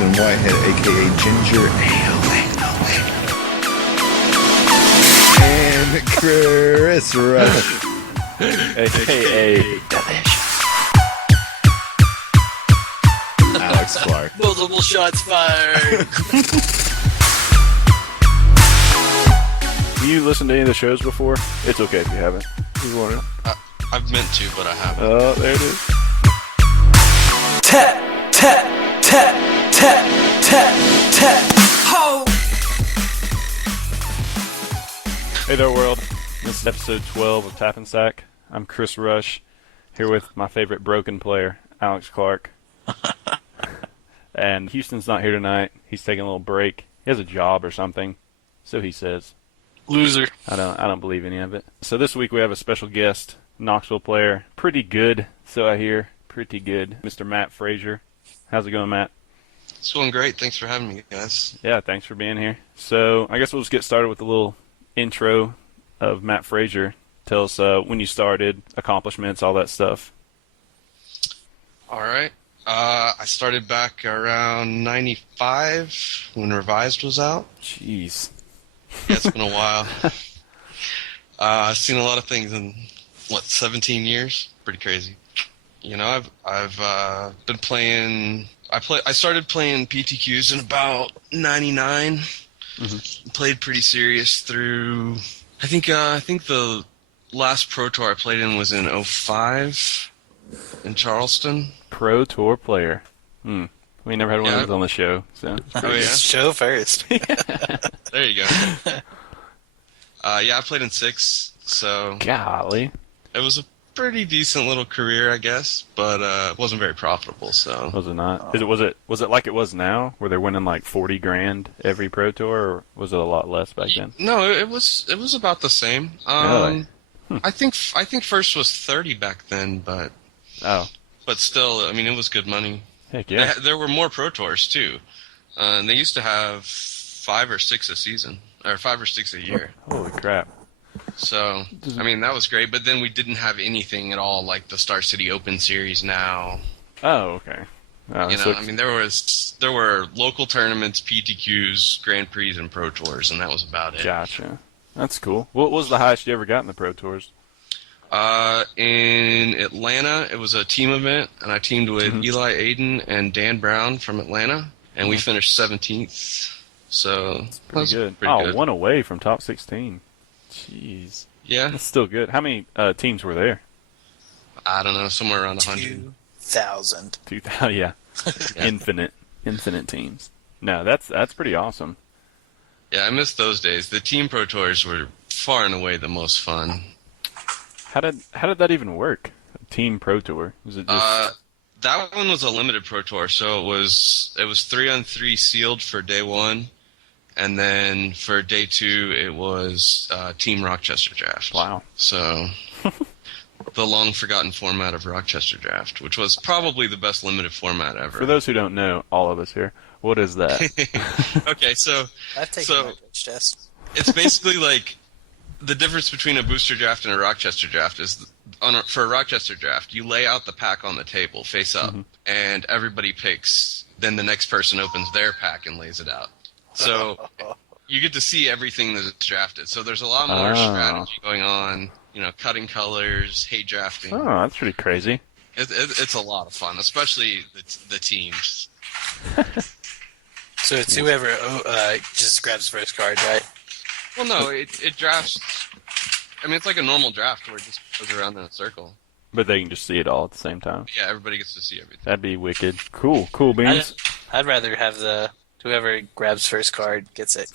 Winston Whitehead, a.k.a. Ginger Ale. And Chris Rush, a.k.a. Delicious. Alex Clark. Multiple shots fired. Have you listened to any of the shows before? It's okay if you haven't. You want to? I've meant to, but I haven't. Oh, there it is. Tap, tap, tap, tap, tap, tap. Ho! Hey there, world. This is episode 12 of Tap and Sack. I'm Chris Rush, here with my favorite broken player, Alex Clark. And Houston's not here tonight. He's taking a little break. He has a job or something, so he says. Loser. I don't believe any of it. So this week we have a special guest, Knoxville player. Pretty good, so I hear. Pretty good. Mr. Matt Frazier. How's it going, Matt? It's going great. Thanks for having me, guys. Yeah, thanks for being here. So I guess we'll just get started with a little intro of Matt Frazier. Tell us when you started, accomplishments, all that stuff. All right. I started back around 95 when Revised was out. Jeez. Yeah, it's been a while. I've seen a lot of things in, 17 years? Pretty crazy. You know, I've been playing. I started playing PTQs in about 99. Mm-hmm. Played pretty serious through. I think the last Pro Tour I played in was in 05 in Charleston. Pro Tour player. We never had one of those on the show, so. Oh yeah, Show first. There you go. Yeah, I played in 6, so. Golly. It was a pretty decent little career, I guess, but it wasn't very profitable. So. Was it not? Was it like it was now, where they're winning like $40,000 every Pro Tour, or was it a lot less back then? No, it was about the same. Really? I think first was 30 back then, but. Oh. But still, I mean, it was good money. Heck yeah. There were more Pro Tours too, and they used to have 5 or 6 a season, or 5 or 6 a year. Holy crap! So, I mean, that was great. But then we didn't have anything at all like the Star City Open Series now. Oh, okay. I mean, there were local tournaments, PTQs, Grand Prix, and Pro Tours, and that was about it. Gotcha. That's cool. What was the highest you ever got in the Pro Tours? In Atlanta, it was a team event, and I teamed with Eli Aiden and Dan Brown from Atlanta, and we finished 17th. So pretty good. Good. One away from top 16. Jeez. Yeah. That's still good. How many teams were there? I don't know, somewhere around 100. 2,000. 2,000, yeah. Infinite teams. No, that's pretty awesome. Yeah, I miss those days. The Team Pro Tours were far and away the most fun. How did that even work? Team Pro Tour? Was it just that one was a limited Pro Tour, so it was 3-on-3 sealed for day 1, and then for day 2 it was Team Rochester Draft. Wow. So the long forgotten format of Rochester Draft, which was probably the best limited format ever. For those who don't know, all of us here, what is that? Okay, so I've taken my pitch test. It's basically like the difference between a booster draft and a Rochester draft is for a Rochester draft, you lay out the pack on the table face up, and everybody picks. Then the next person opens their pack and lays it out. So you get to see everything that's drafted. So there's a lot more strategy going on. You know, cutting colors, hate drafting. Oh, that's pretty crazy. It's a lot of fun, especially the teams. So it's whoever just grabs first card, right? Well, no, it drafts. I mean, it's like a normal draft where it just goes around in a circle. But they can just see it all at the same time. Yeah, everybody gets to see everything. That'd be wicked. Cool beans. I'd rather have whoever grabs first card gets it.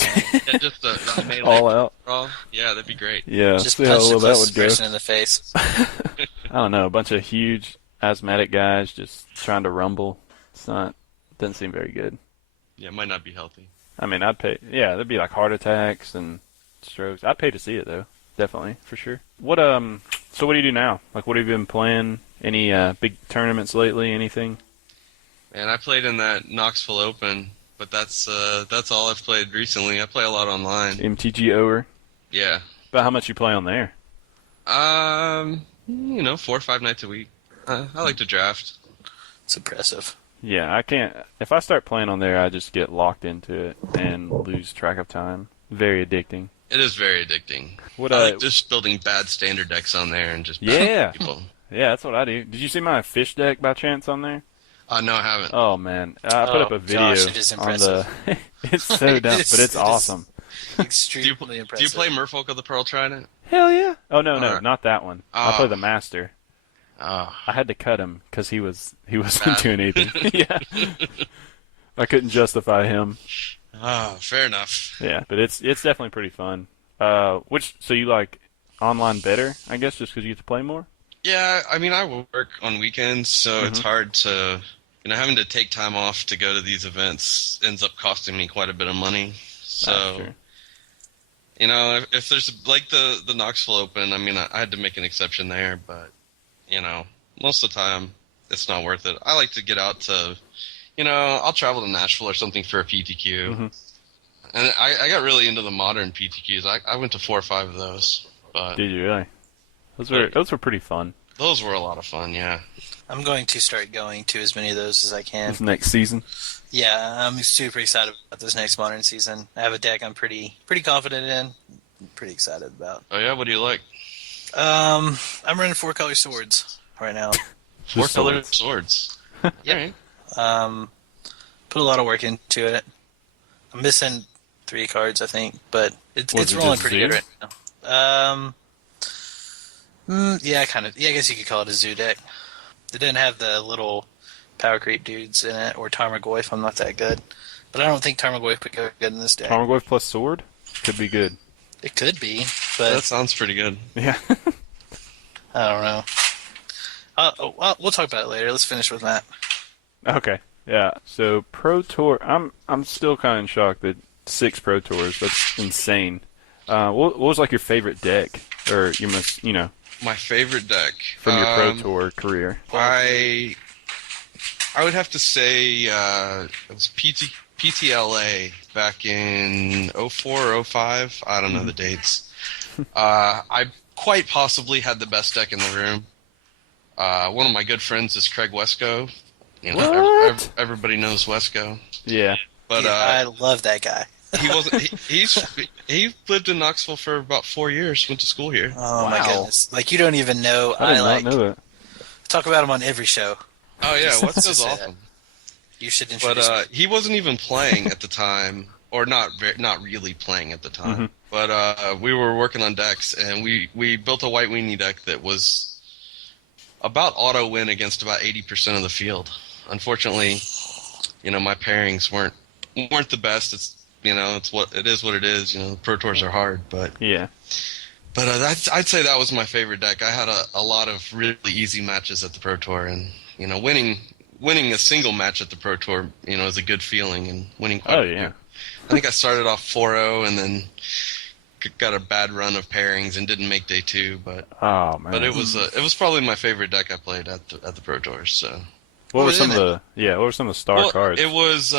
Yeah, just the melee all out. Draw. Yeah, that'd be great. Yeah, just see punch how the well that closest would go. person in the face. I don't know, a bunch of huge asthmatic guys just trying to rumble. Doesn't seem very good. Yeah, it might not be healthy. I mean, I'd pay. Yeah, there'd be like heart attacks and strokes. I'd pay to see it though, definitely for sure. So what do you do now? Like, what have you been playing? Any big tournaments lately? Anything? And I played in that Knoxville Open, but that's all I've played recently. I play a lot online. MTG over. Yeah. About how much you play on there? 4 or 5 nights a week. I like to draft. It's impressive. Yeah, I can't. If I start playing on there, I just get locked into it and lose track of time. Very addicting. It is very addicting. What I like just building bad standard decks on there and just Yeah. people. Yeah, that's what I do. Did you see my fish deck by chance on there? No, I haven't. Oh man, I put up a video gosh, it is on impressive. the. It's so dumb, but it's It is awesome. Extremely Do you impressive. play Merfolk of the Pearl Trident? Hell yeah! Oh no, Alright. not that one. I play the master. Oh, I had to cut him because he wasn't Bad. doing anything. Yeah, I couldn't justify him. Fair enough. Yeah, but it's definitely pretty fun. So you like online better? I guess just because you get to play more. Yeah, I mean, I work on weekends, so it's hard to, having to take time off to go to these events ends up costing me quite a bit of money. That's So, true. if there's like the Knoxville Open, I mean, I had to make an exception there, but most of the time it's not worth it. I like to get out to, I'll travel to Nashville or something for a PTQ. Mm-hmm. And I got really into the modern PTQs. I went to 4 or 5 of those, but Did you really? Those were pretty fun. those were a lot of fun. Yeah. I'm going to start going to as many of those as I can. This next season. Yeah, I'm super excited about this next modern season. I have a deck I'm pretty confident in. Pretty excited about. Oh yeah, what do you like? I'm running 4-color swords right now. 4 color swords. swords. Yep. Alright. Put a lot of work into it. I'm missing 3 cards, I think, but it's Was it rolling just pretty zoo? good right now. Yeah, kind of. Yeah, I guess you could call it a zoo deck. It didn't have the little power creep dudes in it, or Tarmogoyf. I'm not that good, but I don't think Tarmogoyf would go good in this deck. Tarmogoyf plus sword could be good. It could be, That but sounds pretty good. Yeah. I don't know. We'll talk about it later. Let's finish with that. Okay. Yeah. So Pro Tour, I'm still kind of in shock that 6 Pro Tours. That's insane. What was like your favorite deck, or your most, My favorite deck from your Pro Tour career? I would have to say it was PTLA back in 04 or 05. I don't know the dates. I quite possibly had the best deck in the room. One of my good friends is Craig Wesco. What? Everybody knows Wesco. Yeah. But Yeah, I love that guy. he wasn't. He lived in Knoxville for about 4 years. Went to school here. Oh my Wow. goodness! Like you don't even know. I did not know that. talk about him on every show. Oh yeah, Wesco's Just say that. awesome. You should But introduce me. he wasn't even playing at the time, or not really playing at the time. But we were working on decks, and we built a white weenie deck that was about auto win against about 80% of the field. Unfortunately, my pairings weren't the best. It's it's what it is. What it is. The Pro Tours are hard, but Yeah. I'd say that was my favorite deck. I had a lot of really easy matches at the Pro Tour, and winning a single match at the Pro Tour, is a good feeling, and winning quite Oh a few. yeah. I think I started off 4-0 and then got a bad run of pairings and didn't make day 2, but Oh man. it was probably my favorite deck I played at the Pro Tours. So What were was some in of the star Well, cards? it was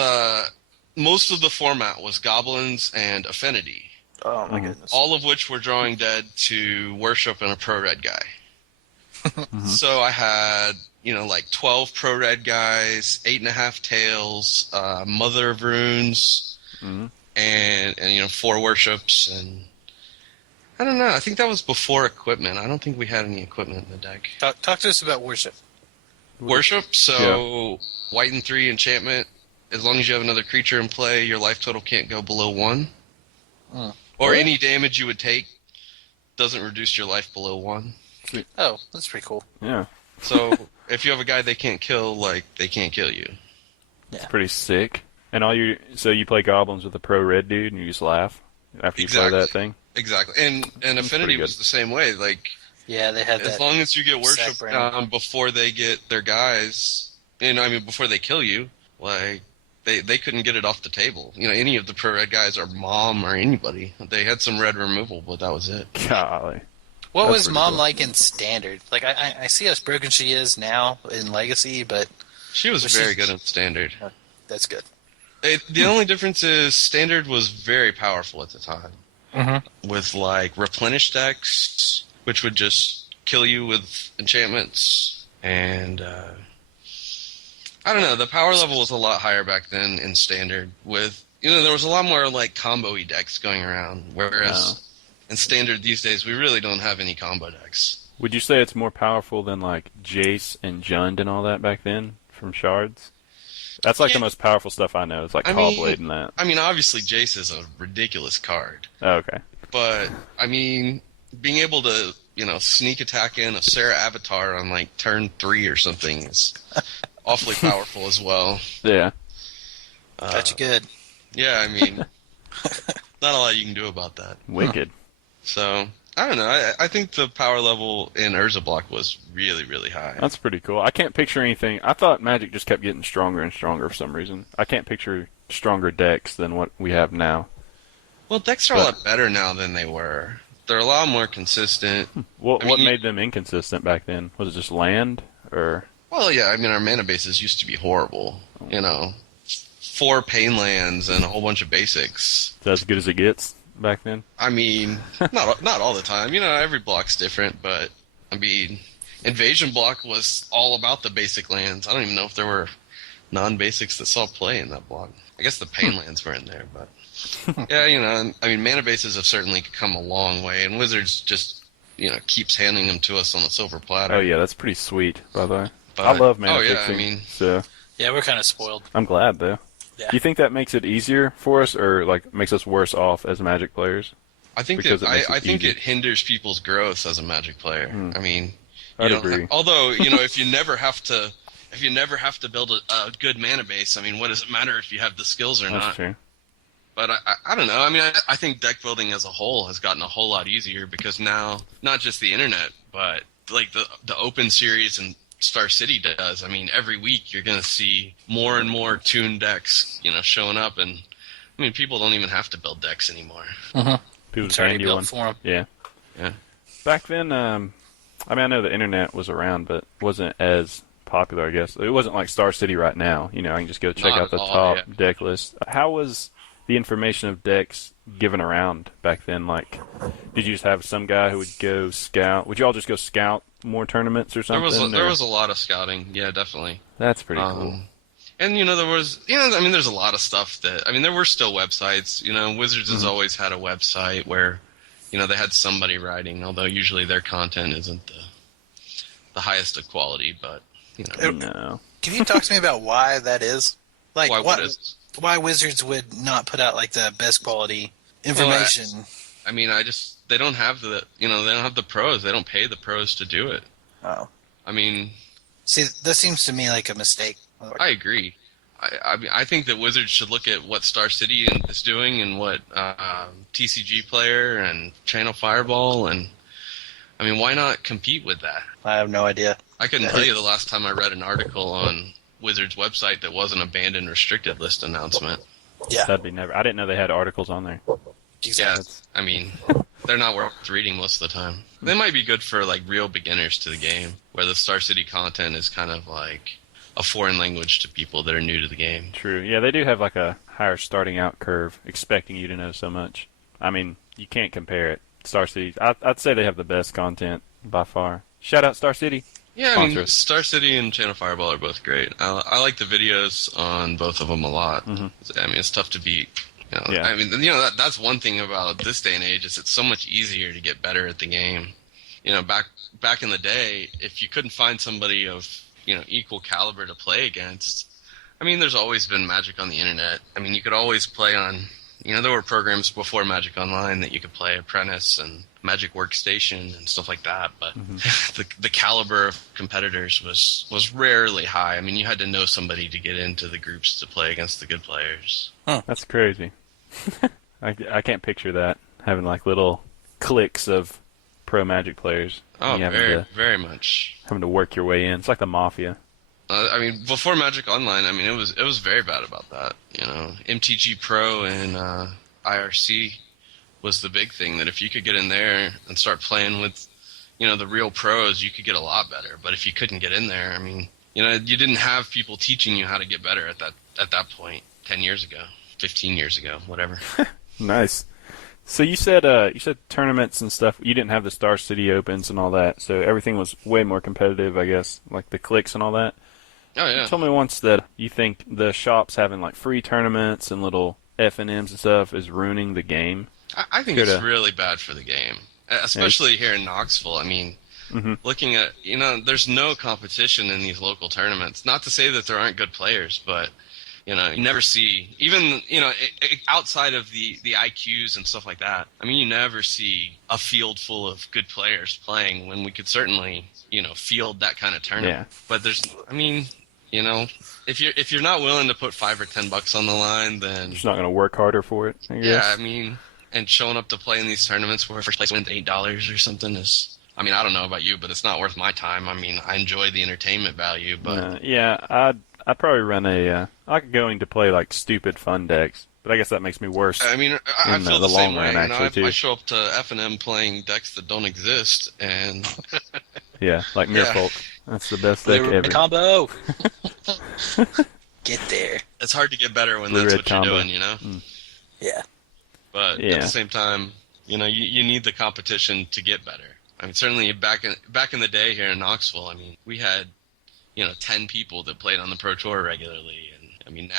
most of the format was goblins and affinity, Oh my goodness! all of which were drawing dead to worship and a pro red guy. So I had like 12 pro red guys, 8.5 tails, Mother of Runes, and 4 worships, and I don't know. I think that was before equipment. I don't think we had any equipment in the deck. Talk to us about worship. Worship, so white and 3 enchantment. As long as you have another creature in play, your life total can't go below 1. Hmm. Or any damage you would take doesn't reduce your life below 1. Oh, that's pretty cool. Yeah. So if you have a guy they can't kill, they can't kill you. It's pretty sick. And so you play goblins with a pro red dude and you just laugh after you play that thing? Exactly. And Affinity pretty was good. the same way. Like, Yeah, they had as that. long as you get worship Separate. down before they get their guys, before they kill you, like, they couldn't get it off the table. Any of the pro red guys or mom or anybody. They had some red removal, but that was it. Golly. What That's was pretty Mom cool. like in Standard? Like, I see how broken she is now in Legacy, but She was Was very she- good in Standard. that's good. The only difference is Standard was very powerful at the time. Mm-hmm. With, like, replenish decks, which would just kill you with enchantments. And I don't know. The power level was a lot higher back then in standard. With there was a lot more like combo-y decks going around, whereas in standard these days we really don't have any combo decks. Would you say it's more powerful than like Jace and Jund and all that back then from Shards? That's like the most powerful stuff I know. It's like Caw-Blade and that. I mean, obviously Jace is a ridiculous card, Oh, okay. but I mean, being able to sneak attack in a Sarah Avatar on like turn 3 or something is awfully powerful as well. Yeah. Got you good. Yeah, I mean, not a lot you can do about that. Wicked. So, I don't know. I think the power level in Urza Block was really, really high. That's pretty cool. I can't picture anything. I thought Magic just kept getting stronger and stronger for some reason. I can't picture stronger decks than what we have now. Well, decks are a lot better now than they were. They're a lot more consistent. What made them inconsistent back then? Was it just land, or? Well, yeah. I mean, our mana bases used to be horrible. 4 pain lands and a whole bunch of basics. Is that as good as it gets back then? I mean, not all the time. Every block's different, but I mean, Invasion Block was all about the basic lands. I don't even know if there were non-basics that saw play in that block. I guess the pain lands were in there, but yeah, I mean, mana bases have certainly come a long way, and Wizards just keeps handing them to us on a silver platter. Oh yeah, that's pretty sweet, by the way. But, I love mana yeah, fixing. I mean, so Yeah, we're kind of spoiled. I'm glad though. Yeah. Do you think that makes it easier for us, or like makes us worse off as Magic players? I think Because that it makes it I think easy. it hinders people's growth as a Magic player. I mean, I'd agree. Although if you never have to build a good mana base, I mean, what does it matter if you have the skills or That's not? true. But I don't know. I mean, I think deck building as a whole has gotten a whole lot easier because now, not just the internet, but like the Open Series and Star City does. I mean, every week you're going to see more and more tuned decks, showing up. And, I mean, people don't even have to build decks anymore. People It's just already hand you built one. for 'em. Yeah. Yeah. Back then, I mean, I know the internet was around, but wasn't as popular, I guess. It wasn't like Star City right now. I can just go check Not out the at all, top yeah. deck list. How was the information of decks given around back then? Like, did you just have some guy who would go scout? Would you all just go scout more tournaments or something? There or- was a lot of scouting. Yeah, definitely. That's pretty cool. And there was, I mean, there's a lot of stuff that, I mean, there were still websites. Wizards has always had a website where, they had somebody writing, although usually their content isn't the highest of quality. But No. Can you talk to me about why that is? Like, what is? why Wizards would not put out like the best quality information? I mean, they don't have they don't have the pros. They don't pay the pros to do it. Oh, I mean, see, that seems to me like a mistake. I agree. I mean, I think that Wizards should look at what Star City is doing and what TCG Player and Channel Fireball, and I mean, why not compete with that? I have no idea. I couldn't tell you the last time I read an article on Wizards' website that was an abandoned restricted list announcement. Yeah, That'd be never. I didn't know they had articles on there. exactly. Yeah, I mean, they're not worth reading most of the time. They might be good for like real beginners to the game, where the Star City content is kind of like a foreign language to people that are new to the game. True. Yeah, they do have like a higher starting out curve, expecting you to know so much. I mean, you can't compare it. Star City, I'd say they have the best content by far. Shout out Star City. Yeah, I Sponsor mean, us. Star City and Channel Fireball are both great. I like the videos on both of them a lot. I mean, it's tough to beat. Yeah. I mean, that's one thing about this day and age is it's so much easier to get better at the game. Back in the day, if you couldn't find somebody of equal caliber to play against, I mean, there's always been Magic on the internet. I mean, you could always play on. There were programs before Magic Online that you could play Apprentice and Magic Workstation and stuff like that, but the caliber of competitors was rarely high. I mean, you had to know somebody to get into the groups to play against the good players. That's crazy. I can't picture that, having like little cliques of pro Magic players. Oh, and you very much. having to work your way in. It's like the Mafia. I mean, before Magic Online, I mean, it was very bad about that. MTG Pro and IRC was the big thing. That if you could get in there and start playing with, the real pros, you could get a lot better. But if you couldn't get in there, I mean, you didn't have people teaching you how to get better at that point 10 years ago, 15 years ago, whatever. Nice. So you said tournaments and stuff. You didn't have the Star City Opens and all that, so everything was way more competitive, I guess, like the cliques and all that. Oh yeah. You told me once that you think the shops having like free tournaments and little F&Ms and stuff is ruining the game. I think it's really bad for the game, especially here in Knoxville. I mean, looking at, there's no competition in these local tournaments. Not to say that there aren't good players, but, you never see, even, outside of the IQs and stuff like that, I mean, you never see a field full of good players playing when we could certainly, field that kind of tournament. Yeah. But there's, I mean, if you're not willing to put $5 or $10 on the line, then Just not going to work harder for it, I guess. yeah, I mean, and showing up to play in these tournaments where first place wins $8 or something is, I mean, I don't know about you, but it's not worth my time. I mean, I enjoy the entertainment value, but yeah, I'd probably run I could go in to play like stupid fun decks, but I guess that makes me worse. I mean, I feel the long same way. run, actually, too. I show up to F&M playing decks that don't exist, and Yeah, like Mirfolk. That's the best deck ever. Combo. Get there. it's hard to get better when Blue that's red what combo. you're doing, Yeah. But at the same time, you need the competition to get better. I mean, certainly back in the day here in Knoxville, I mean, we had 10 people that played on the Pro Tour regularly, and I mean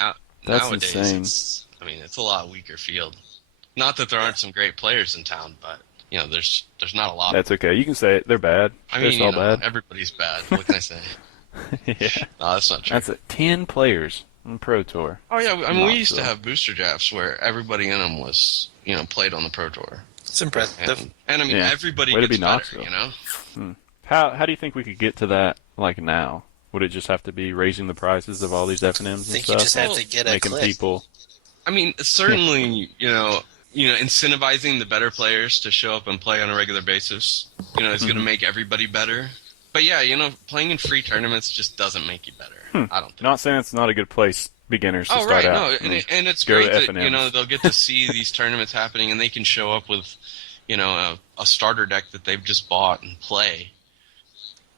nowadays insane. it's a lot weaker field. Not that there aren't some great players in town, but there's not a lot. That's okay. You can say it. They're bad. I They're mean, all bad. everybody's bad. What can I say? Yeah. No, that's not true. That's it. 10 players on Pro Tour. Oh yeah, I mean, we used to Knoxville. have booster drafts where everybody in them was played on the Pro Tour. It's impressive. And I mean, Yeah. everybody Way to gets be better, Knoxville. How do you think we could get to that like now? Would it just have to be raising the prices of all these F&Ms and I think stuff? you just have to get a making clip. people. I mean, certainly, incentivizing the better players to show up and play on a regular basis, is going to make everybody better. But yeah, playing in free tournaments just doesn't make you better. I don't think. Not saying it's not a good place beginners to Oh, start right, out. no, and it's go to great that, F&Ms. they'll get to see these tournaments happening and they can show up with, a starter deck that they've just bought and play.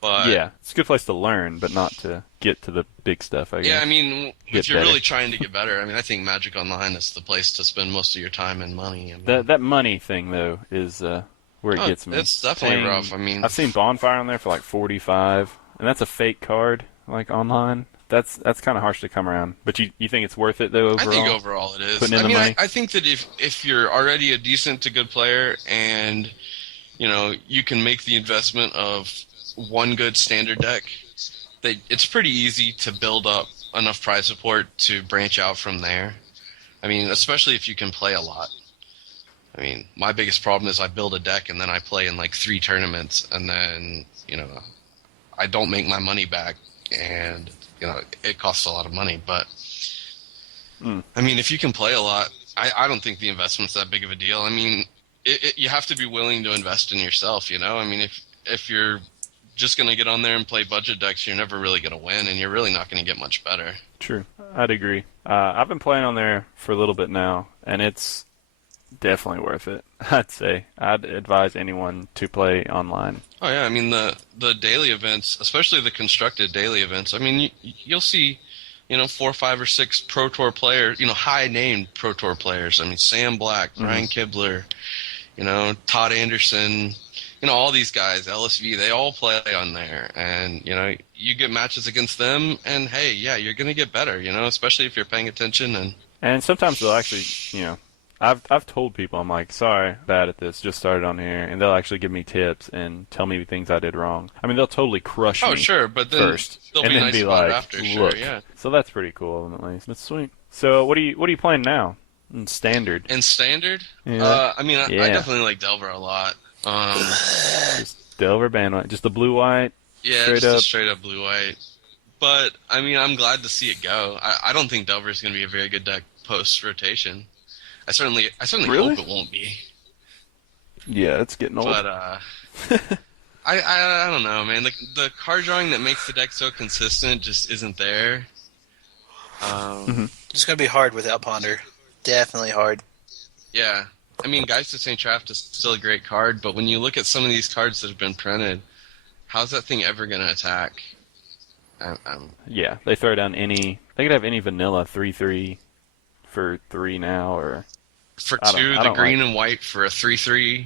But Yeah, it's a good place to learn, but not to get to the big stuff, I guess. yeah, I mean, Get if you're better. really trying to get better, I mean, I think Magic Online is the place to spend most of your time and money. I mean, That money thing, though, is where it gets me. it's definitely rough. I mean, I've seen Bonfire on there for like 45, and that's a fake card, like online. That's kind of harsh to come around. But you think it's worth it, though, overall? I think overall it is. Putting in I the mean, money? I think that if you're already a decent to good player and, you can make the investment of one good standard deck, that it's pretty easy to build up enough prize support to branch out from there. I mean, especially if you can play a lot. I mean, my biggest problem is I build a deck and then I play in like 3 tournaments and then, I don't make my money back and, it costs a lot of money. But, I mean, if you can play a lot, I don't think the investment's that big of a deal. I mean, you have to be willing to invest in yourself, I mean, if you're just going to get on there and play budget decks, you're never really going to win, and you're really not going to get much better. True. I'd agree. I've been playing on there for a little bit now, and it's definitely worth it, I'd say. I'd advise anyone to play online. Oh, yeah, I mean, the daily events, especially the constructed daily events, I mean, you'll see, 4, 5, or 6 Pro Tour players, high-named Pro Tour players. I mean, Sam Black, Ryan Kibler, Todd Anderson, all these guys, LSV, they all play on there. And, you get matches against them, and, hey, yeah, you're going to get better, especially if you're paying attention. And sometimes they'll actually, I've told people, I'm like, sorry, bad at this, just started on here, and they'll actually give me tips and tell me things I did wrong. I mean, they'll totally crush me. Oh, sure, but then first, they'll and be then nice be about like, it after, sure, look. yeah. So that's pretty cool, at least. That's sweet. So what are you playing now? In standard? In standard? Yeah. I mean, I definitely like Delver a lot. Just Delver Bandlight, just the blue-white? Yeah, straight just up. a straight-up blue-white. But, I mean, I'm glad to see it go. I don't think Delver is going to be a very good deck post-rotation. I certainly Really? hope it won't be. Yeah, it's getting old. But I don't know, man. The card drawing that makes the deck so consistent just isn't there. It's going to be hard without Ponder. Definitely hard. Yeah. I mean, Geist of St. Traft is still a great card, but when you look at some of these cards that have been printed, how's that thing ever going to attack? Yeah, they throw down they could have any vanilla 3/3 for 3 now, or... For I don't- 2, I the don't green like- and white for a 3/3,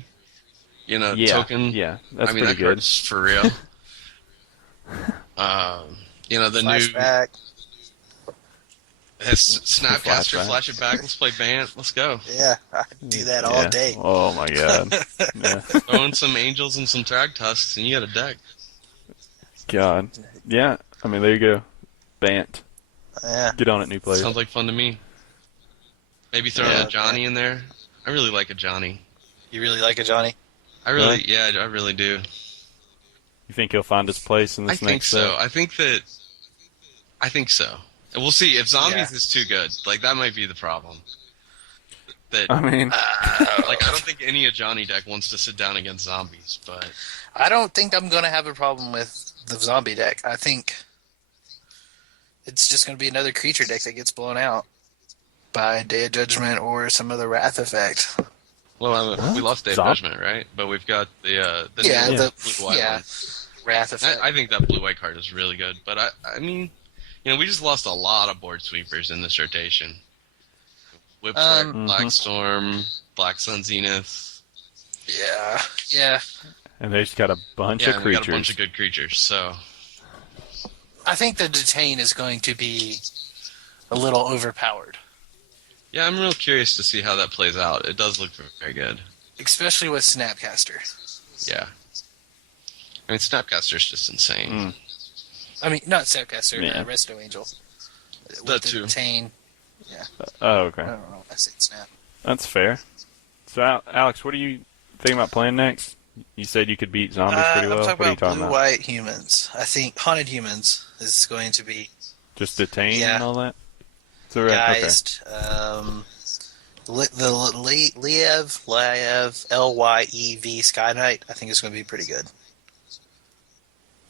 Yeah, token. yeah, that's I mean, pretty that good. card's for real. You know, the Flashback. new Snapcaster, Flashback. flash it back. Let's play Bant. Let's go. Yeah, I could do that all Yeah. day. Oh my god. Yeah. Throw in some Angels and some Drag Tusks, and you got a deck. God. Yeah. I mean, there you go. Bant. Yeah. Get on it, new players. Sounds like fun to me. Maybe throw in Yeah. a Johnny in there. I really like a Johnny. You really like it, Johnny? I really do. You think he'll find his place in I this think next so. set? I think so. And we'll see. If Zombies Yeah. is too good, like, that might be the problem. That, I mean, like, I don't think any of Johnny deck wants to sit down against Zombies, but I don't think I'm going to have a problem with the zombie deck. I think it's just going to be another creature deck that gets blown out by Day of Judgment or some other Wrath effect. well, we lost Day of Zom- Judgment, right? But we've got the Yeah, new the blue-white one. Wrath effect. I think that blue-white card is really good, but I mean, you know, we just lost a lot of board sweepers in this rotation. Whipsware, Black Storm, Black Sun Zenith. Yeah. and they just got a bunch Yeah, of and we creatures. got a bunch of good creatures, so I think the Detain is going to be a little overpowered, yeah, I'm real curious to see how that plays out. It does look very good. especially with Snapcaster. Yeah. I mean, Snapcaster's just insane. I mean, not Snapcaster, Yeah. Resto Angel. With That the too. Detain. Oh, okay. I don't know. I said Snap. That's fair. So, Alex, what are you thinking about playing next? You said you could beat zombies pretty well. I'm What talking are you about talking about? blue-white humans. I think Haunted Humans is going to be Just detain Yeah. and all that? So, okay. Geist. The Liev, Lyev, Sky Knight, I think is going to be pretty good.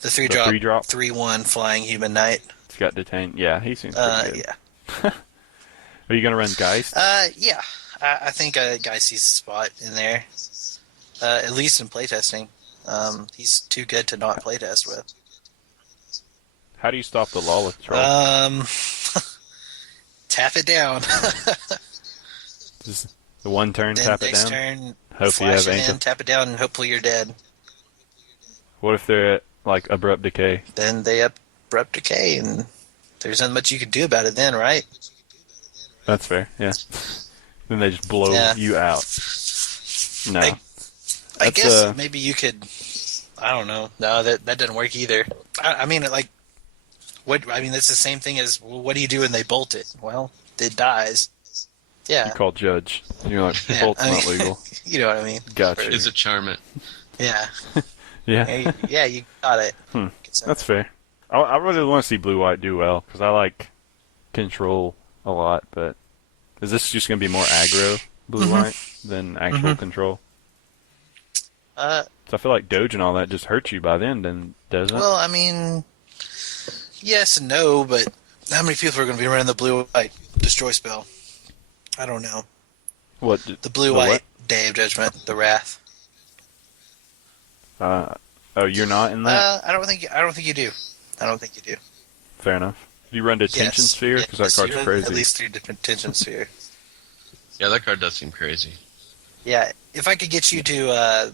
The The 3-drop, 3-drop? 3/1 Flying Human Knight. It's got detained. Yeah, he seems pretty good. Yeah. Are you going to run Geist? Yeah. I think a guy sees a spot in there. At least in playtesting. He's too good to not playtest with. How do you stop the Lawless Troll? Tap it down. Just the one turn, Then tap it next down? turn, Hopefully you flash have it Angel. in, tap it down, and hopefully you're dead. What if they're at, like, Abrupt Decay? Then they abrupt decay, and there's not much you can do about it then, right? That's fair, yeah. Then they just blow Yeah. you out. No. I That's, guess maybe you could. I don't know. No, that doesn't work either. I mean, like, what? I mean, that's the same thing as what do you do when they bolt it? Well, it dies. You Yeah, call Judge. You're like, Yeah, bolt's I not mean- legal. you know what I mean. Gotcha. Is it Charm It? Yeah, Yeah, yeah, you got it. that's fair. I really want to see Blue White do well, because I like control a lot, but is this just going to be more aggro Blue White than actual control? So I feel like Doge and all that just hurts you by then, doesn't it? Well, I mean, yes and no, but how many people are going to be running the blue-white destroy spell? I don't know. What? The blue-white Day of Judgment, the Wrath. Oh, you're not in that? I don't think you do. I don't think you do. Fair enough. Do you run Detention Yes. Sphere? Because that Yes, card's you run crazy. At least 3 different Detention Sphere. Yeah, that card does seem crazy. Yeah, if I could get you to,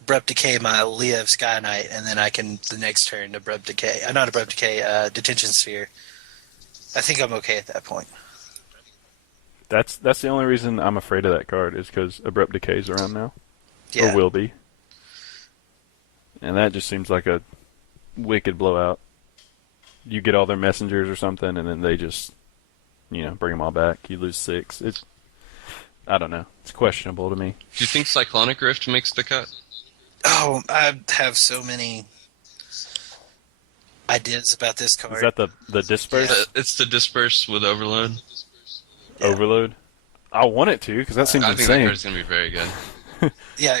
Abrupt Decay my Liev Sky Knight, and then I can, the next turn, Abrupt Decay. Not Abrupt Decay, Detention Sphere. I think I'm okay at that point. That's the only reason I'm afraid of that card, is because Abrupt Decay's around now. Yeah. Or will be. And that just seems like a wicked blowout. You get all their messengers or something, and then they just, bring them all back. You lose 6. I don't know. It's questionable to me. Do you think Cyclonic Rift makes the cut? Oh, I have so many ideas about this card. Is that the Disperse It's the Disperse with Overload. Yeah. Overload? I want it to, because that seems I think that insane. card's going to be very good. Yeah,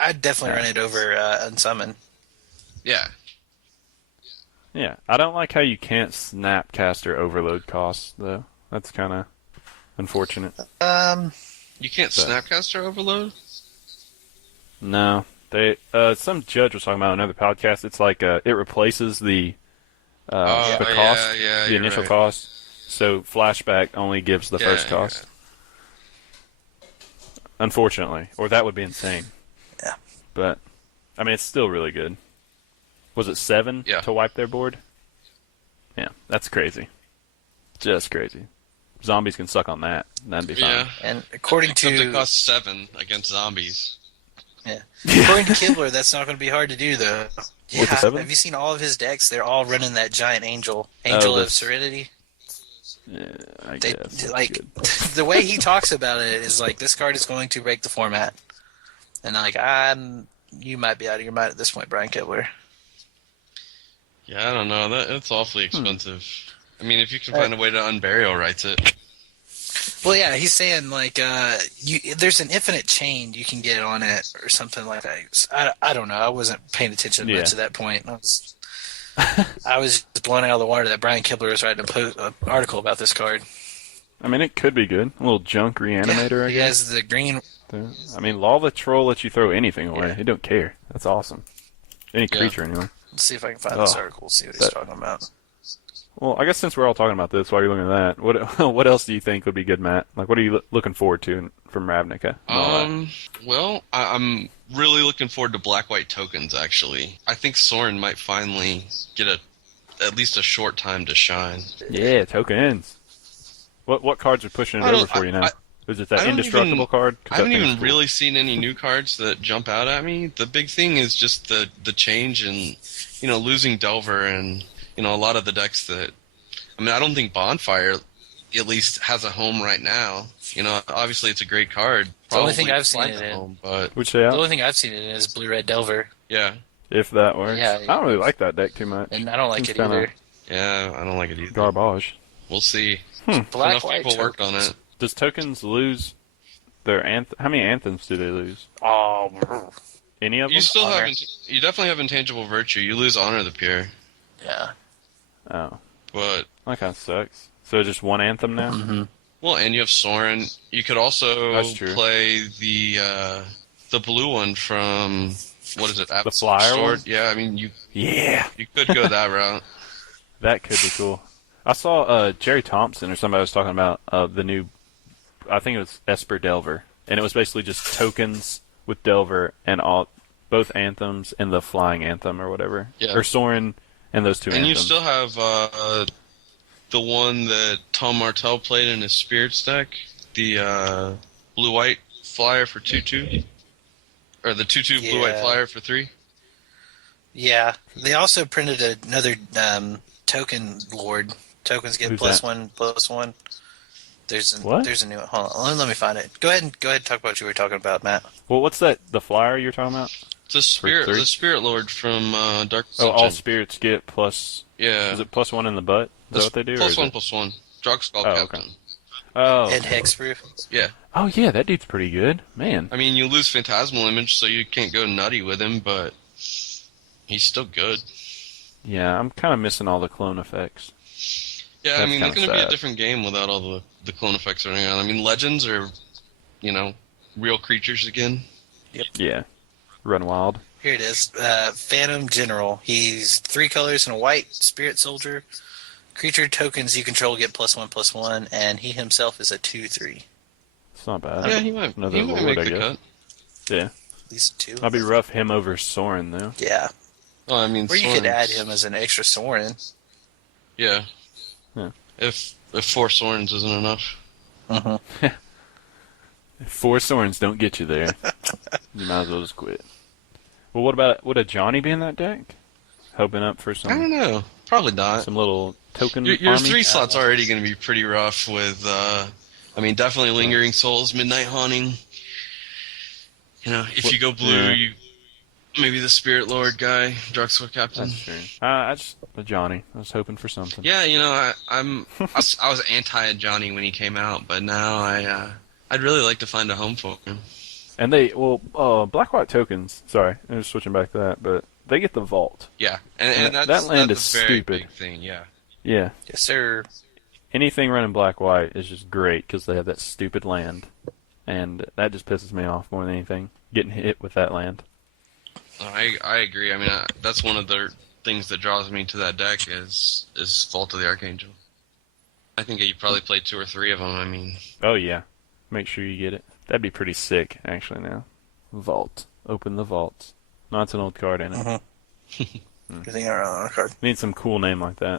I'd definitely run it over Unsummon. Yeah. Yeah, I don't like how you can't Snapcaster Overload costs, though. That's kind of unfortunate. You can't So- Snapcaster Overload? No, they some judge was talking about on another podcast. It's like it replaces the cost, yeah, the you're initial right. cost. So flashback only gives the Yeah, first you're cost. Unfortunately, or that would be insane. Yeah. But I mean, it's still really good. Was it 7 Yeah. to wipe their board? Yeah, that's crazy. Just crazy. Zombies can suck on that. That'd be fine. Yeah. And according Except it to costs 7 against zombies. according to Kibler, that's not going to be hard to do though. Yeah, With the 7? have you seen all of his decks? They're all running that giant angel of this- Serenity. Yeah, I They guess. That's like good. the way he talks about it is like this card is going to break the format, and like you might be out of your mind at this point, Brian Kibler. Yeah, I don't know. It's awfully Hmm. expensive. I mean, if you can find a way to unburial rights it. Well, yeah, he's saying like there's an infinite chain you can get on it or something like that. I don't know. I wasn't paying attention Yeah. much at that point. I was just blown out of the water that Brian Kibler was writing an article about this card. I mean, it could be good. A little junk reanimator, I He guess. has the green. I mean, Lava Troll lets you throw anything away. Yeah. He don't care. That's awesome. Any Yeah. creature, anyway. Let's see if I can find this Oh, article. See what he's that- talking about. Well, I guess since we're all talking about this while you're looking at that, what else do you think would be good, Matt? Like, what are you looking forward to from Ravnica? Well, I'm really looking forward to black-white tokens, actually. I think Soren might finally get at least a short time to shine. Yeah, tokens. What cards are pushing it I don't- over for you now? Is it that I don't indestructible even- card? 'Cause I that haven't thing's even cool. really seen any new cards that jump out at me. The big thing is just the change in, losing Delver and, a lot of the decks that... I mean, I don't think Bonfire at least has a home right now. Obviously it's a great card. The only thing Probably I've seen finds it a in. home, but Would you say The out? only thing I've seen it in is Blue-Red Delver, yeah. If that works. Yeah, I don't really like that deck too much. and I don't like Seems it kinda either. Yeah, I don't like it either. Garbage. We'll see. Black, Enough white people worked on it. Does tokens lose their How many anthems do they lose? Oh, Any of them? You still Honor. you definitely have intangible virtue. You lose honor of the pure, yeah. Oh, but that kind of sucks. So just one anthem now? Mm-hmm. well, and you have Soren. You could also That's true. play the blue one from what is it? The flyer Sword? one? Yeah, I mean you Yeah. could go that route. That could be cool. I saw Jerry Thompson or somebody was talking about the new, I think it was Esper Delver, and it was basically just tokens with Delver and both anthems and the flying anthem or whatever, Yeah. or Soren and those two And you anthems. still have the one that Tom Martell played in his Spirits deck, the blue-white flyer for 2/2, or the 2/2 blue-white Yeah. flyer for 3. Yeah. They also printed another token lord. Tokens get Who's plus that? 1/+1. There's What? There's a new one. Hold on. Let me find it. Go ahead and talk about what you were talking about, Matt. Well, what's that? The flyer you're talking about? The three? Spirit Lord from Dark Oh, all Ascension. spirits get plus. Yeah. Is it +1 in the butt? Is that what they do? or Plus is one, it- +1. Drogskull Oh, okay. Captain. Oh. And Hexproof. Yeah. Oh yeah, that dude's pretty good, man. I mean, you lose Phantasmal Image, so you can't go nutty with him, but he's still good. Yeah, I'm kind of missing all the clone effects. Yeah, I That's mean, it's kinda going to be a sad. different game without all the clone effects running on. I mean, Legends are, real creatures again. Yeah, run wild. Here it is. Phantom General. He's 3 colors and a white spirit soldier. Creature tokens you control get +1/+1, and he himself is a 2/3. It's not bad. Yeah, he might, Another he might lord, make I the guess. cut. Yeah, These are 2. I'd be rough him over Soren though. Yeah. Well, I mean, Or you could Soren's- add him as an extra Soren. Yeah. Yeah. If 4 Sorens isn't enough. Uh-huh. If 4 Sorens don't get you there, you might as well just quit. Well, would a Johnny be in that deck? Hoping up for I don't some know. Probably not. little token Your army? 3 slot's already going to be pretty rough with, definitely Lingering Souls, Midnight Haunting. If you go blue, Yeah. you maybe the Spirit Lord guy, Drugstore Captain. That's true. I just a Johnny. I was hoping for something. Yeah, I was anti Johnny when he came out, but now I'd really like to find a home for him. And black white tokens. Sorry, I'm just switching back to that, but they get the vault. Yeah, And and that land that's is a very stupid. big thing. Yeah, Yeah, Yes, sir. anything running black white is just great because they have that stupid land, and that just pisses me off more than anything. Getting hit with that land. I agree. I mean, that's one of the things that draws me to that deck is Vault of the Archangel. I think you probably played 2 or 3 of them. I mean, Oh yeah, make sure you get it. That'd be pretty sick, actually. Now, vault. Open the vaults. No, it's an old card in it. I think I ran on a card. Need some cool name like that.